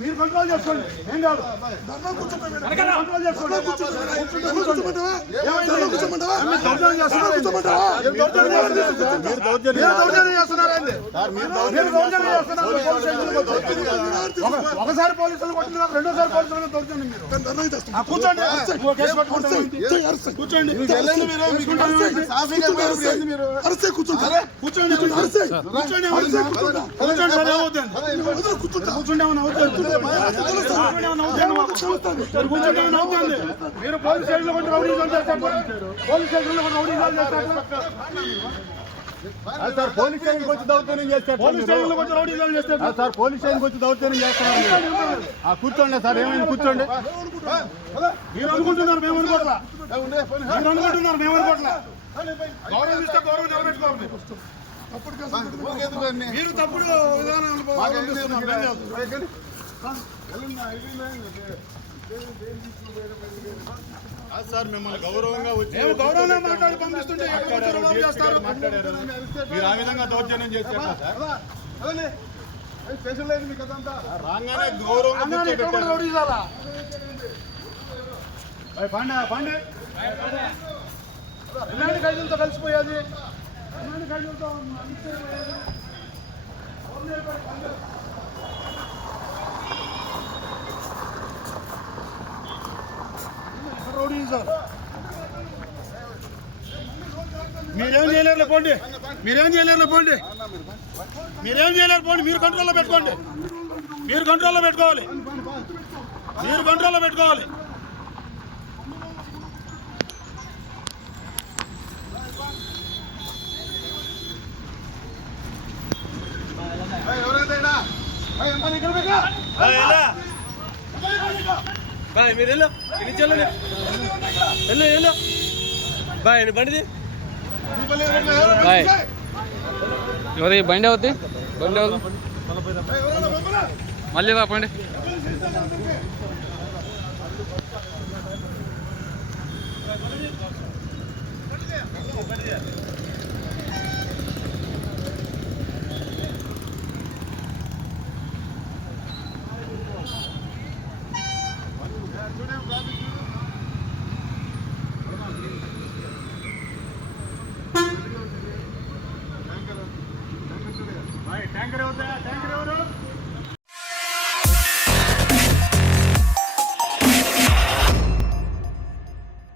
మీరు కంట్రోల్ చేసుకోండి. ఏం కాదు ఒకసారి పోలీసులు కొట్టిన రెండోసారి పోలీసులు దొరుకుతుంది. మీరు కూర్చోండి, కూర్చోండి, మీరు పోలీస్ స్టేషన్లో కొంచెం రౌడీజాలు చేస్తారు. పోలీస్ స్టేషన్లో కొంచెం రౌడీజాలు చేస్తారు. సార్ పోలీస్ స్టేషన్కి వచ్చి దౌర్జన్యం చేస్తారు. పోలీస్ స్టేషన్లో కొంచెం రౌడీజాలు చేస్తారు. సార్ పోలీస్ స్టేషన్కి వచ్చి దౌర్జన్యం చేస్తున్నారు. కూర్చోండి సార్, ఏమైంది కూర్చోండి. మీరు అనుకుంటున్నారు మేము అనుకోవట్లా, మీరు అనుకుంటున్నారు మేము అనుకోవట్లా. గౌరవం ఇస్తే గౌరవం నిలబెట్టుకోవాలి. మీరు తప్పుడు విధానాలు సార్ మిమ్మల్ని గౌరవంగా వచ్చి గౌరవంగా మాట్లాడి పంపిస్తుంటే మీరు ఆ విధంగా దౌర్జన్యం చేస్తారు. రాగానే గౌరవం పాండే ఎలాంటి ఖైదీలతో కలిసిపోయేది, ఎలాంటి ఖైదీలతో మీరేం చేయలేరు పోండి, మీరేం చేయలేరు పోండి, మీరేం చేయలేరు పోండి. మీరు కంట్రోల్లో పెట్టుకోండి, మీరు కంట్రోల్లో పెట్టుకోవాలి, మీరు కంట్రోల్లో పెట్టుకోవాలి. మీరు వెళ్ళు, వెళ్ళు వెళ్ళు బాయ్ బండిది ఎవరి బండి అవుతుంది, బండి అవుతుంది మళ్ళీ పండి. टैंकर होता है।